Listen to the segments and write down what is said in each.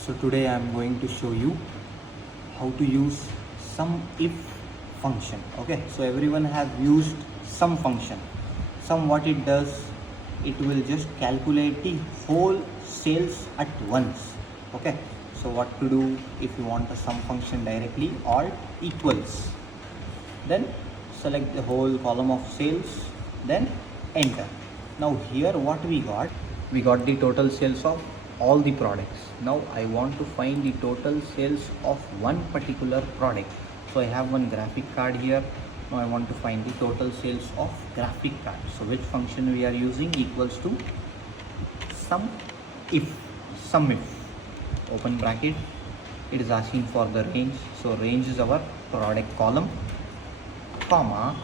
So today I am going to show you how to use SUMIF function. Okay, so everyone have used sum function. Sum, what it does, it will just calculate the whole sales at once. Okay, so what to do if you want a sum function directly? Alt equals, then select the whole column of sales, then enter. Now here what we got the total sales of all the products. Now I want to find the total sales of one particular product. So I have one graphic card here. Now I want to find the total sales of graphic card. So which function we are using? Equals to SUMIF, open bracket. It is asking for the range. So range is our product column, comma,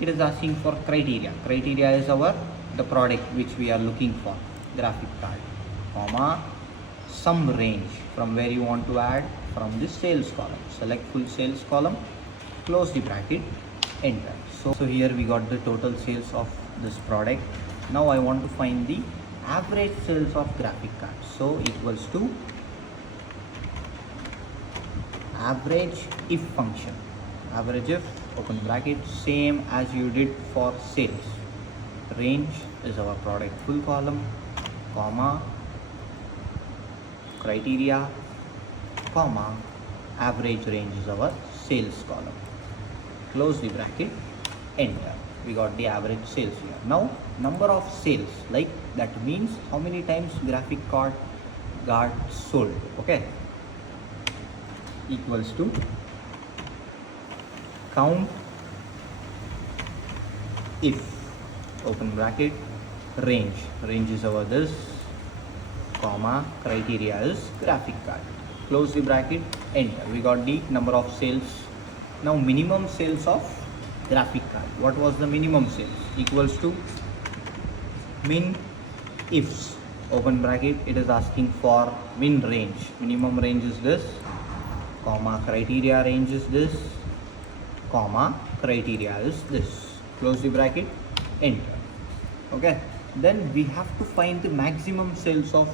it is asking for criteria. Criteria is the product which we are looking for, graphic card, comma, sum range, from where you want to add, from the sales column. Select full sales column, close the bracket, enter. So here we got the total sales of this product. Now I want to find the average sales of graphic card. So equals to AVERAGEIF function. AVERAGEIF, open bracket, same as you did for sales. Range is our product full column, comma, criteria, comma, average range is our sales column. Close the bracket, enter. We got the average sales here. Now number of sales, like that means how many times graphic card got sold. Okay, equals to count if, open bracket, range is over this, comma, criteria is graphic card, close the bracket, enter. We got the number of sales. Now minimum sales of graphic card. What was the minimum sales? Equals to MINIFS, open bracket. It is asking for min range. Minimum range is this, comma, criteria range is this, comma, criteria is this, close the bracket, enter. Okay, then we have to find the maximum sales of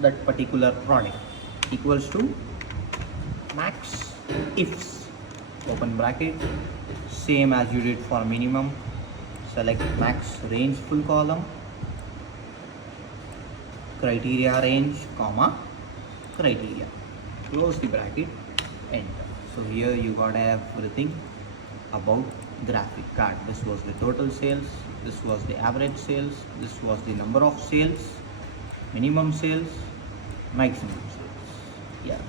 that particular product. Equals to MAXIFS, open bracket, same as you did for minimum. Select max range full column, criteria range, comma, criteria, close the bracket, enter. So here you got everything about graphic card. This was the total sales, this was the average sales, this was the number of sales, minimum sales, maximum sales. Yes.